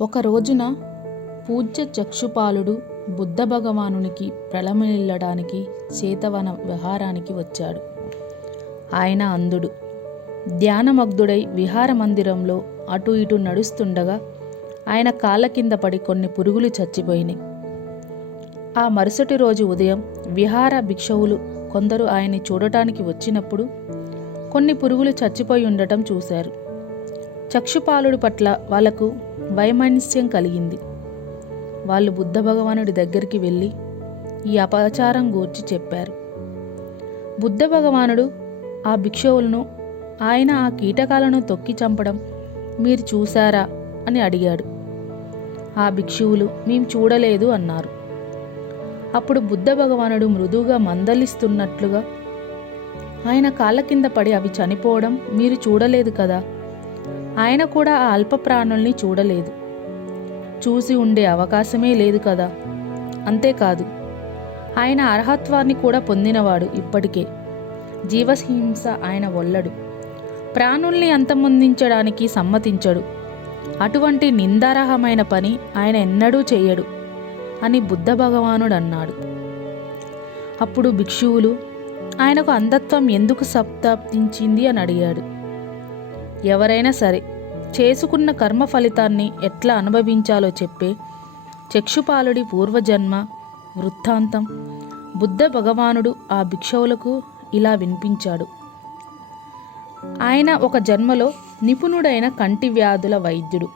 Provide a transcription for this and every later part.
ఒక రోజున పూజ్య చక్షుపాలుడు బుద్ధ భగవానునికి ప్రణమిల్లడానికి చేతవన విహారానికి వచ్చాడు. ఆయన అంధుడు. ధ్యానమగ్ధుడై విహార మందిరంలో అటు ఇటు నడుస్తుండగా ఆయన కాళ్ళ కింద పడి కొన్ని పురుగులు చచ్చిపోయినాయి. ఆ మరుసటి రోజు ఉదయం విహార భిక్షువులు కొందరు ఆయన్ని చూడటానికి వచ్చినప్పుడు కొన్ని పురుగులు చచ్చిపోయి ఉండటం చూశారు. చక్షుపాలుడి పట్ల వాళ్లకు వైమనస్యం కలిగింది. వాళ్ళు బుద్ధ భగవానుడి దగ్గరికి వెళ్ళి ఈ అపచారం గూర్చి చెప్పారు. బుద్ధ భగవానుడు ఆ భిక్షువులను ఆయన ఆ కీటకాలను తొక్కి చంపడం మీరు చూశారా అని అడిగాడు. ఆ భిక్షువులు మేము చూడలేదు అన్నారు. అప్పుడు బుద్ధ భగవానుడు మృదువుగా మందలిస్తున్నట్లుగా ఆయన కాళ్ళ కింద పడి అవి చనిపోవడం మీరు చూడలేదు కదా, ఆయన కూడా ఆ అల్ప ప్రాణుల్ని చూడలేదు, చూసి ఉండే అవకాశమే లేదు కదా. అంతేకాదు ఆయన అర్హత్వాన్ని కూడా పొందినవాడు. ఇప్పటికే జీవహింస ఆయన వల్లడు, ప్రాణుల్ని అంతమొందించడానికి సమ్మతించడు. అటువంటి నిందార్హమైన పని ఆయన ఎన్నడూ చెయ్యడు అని బుద్ధ భగవానుడు అన్నాడు. అప్పుడు భిక్షువులు ఆయనకు అంధత్వం ఎందుకు సంప్రాప్తించింది అని అడిగాడు. ఎవరైనా సరే చేసుకున్న కర్మ ఫలితాన్ని ఎట్లా అనుభవించాలో చెప్పే చక్షుపాలుడి పూర్వజన్మ వృత్తాంతం బుద్ధ భగవానుడు ఆ భిక్షువులకు ఇలా వినిపించాడు. ఆయన ఒక జన్మలో నిపుణుడైన కంటి వ్యాధుల వైద్యుడు.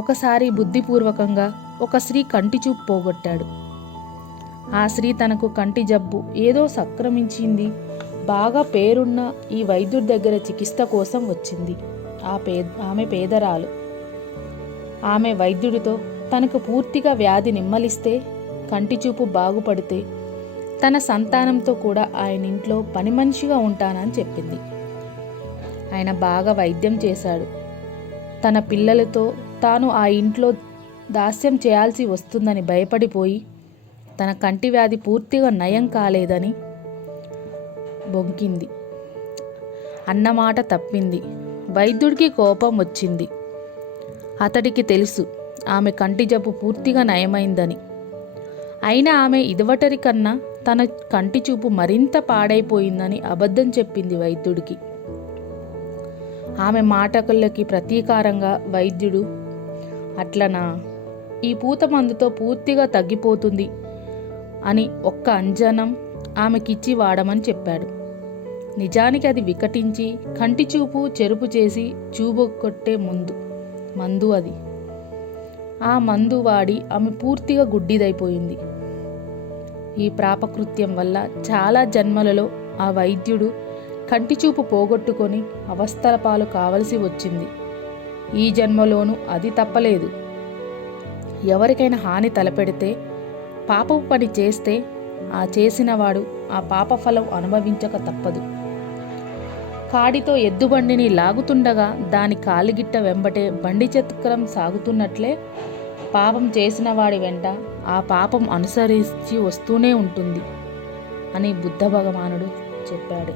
ఒకసారి బుద్ధిపూర్వకంగా ఒక స్త్రీ కంటి చూపు పోగొట్టాడు. ఆ స్త్రీ తనకు కంటి జబ్బు ఏదో సంక్రమించింది, బాగా పేరున్న ఈ వైద్యుడి దగ్గర చికిత్స కోసం వచ్చింది. ఆమె పేదరాలు. ఆమె వైద్యుడితో తనకు పూర్తిగా వ్యాధి నిమ్మలిస్తే, కంటి చూపు బాగుపడితే తన సంతానంతో కూడా ఆయన ఇంట్లో పని మనిషిగా ఉంటానని చెప్పింది. ఆయన బాగా వైద్యం చేశాడు. తన పిల్లలతో తాను ఆ ఇంట్లో దాస్యం చేయాల్సి వస్తుందని భయపడిపోయి తన కంటి వ్యాధి పూర్తిగా నయం కాలేదని బొంకింది. అన్నమాట తప్పింది. వైద్యుడికి కోపం వచ్చింది. అతడికి తెలుసు ఆమె కంటి జబ్బు పూర్తిగా నయమైందని. అయినా ఆమె ఇదివటరి కన్నా తన కంటి చూపు మరింత పాడైపోయిందని అబద్ధం చెప్పింది వైద్యుడికి. ఆమె మాటలకి ప్రతీకారంగా వైద్యుడు, అట్లనా, ఈ పూత మందుతో పూర్తిగా తగ్గిపోతుంది అని ఒక్క అంజనం ఆమెకిచ్చి వాడమని చెప్పాడు. నిజానికి అది వికటించి కంటి చూపు చెరుపు చేసి చూపు కొట్టే మందు అది. ఆ మందు వాడి ఆమె పూర్తిగా గుడ్డిదైపోయింది. ఈ పాపకృత్యం వల్ల చాలా జన్మలలో ఆ వైద్యుడు కంటి చూపు పోగొట్టుకొని అవస్థల పాలు కావలసి వచ్చింది. ఈ జన్మలోనూ అది తప్పలేదు. ఎవరికైనా హాని తలపెడితే, పాపపు పని చేస్తే ఆ చేసినవాడు ఆ పాపఫలం అనుభవించక తప్పదు. కాడితో ఎద్దుబండిని లాగుతుండగా దాని కాలిగిట్ట వెంబటే బండి చక్రం సాగుతున్నట్లే పాపం చేసిన వాడి వెంట ఆ పాపం అనుసరించి వస్తూనే ఉంటుంది అని బుద్ధ భగవానుడు చెప్పాడు.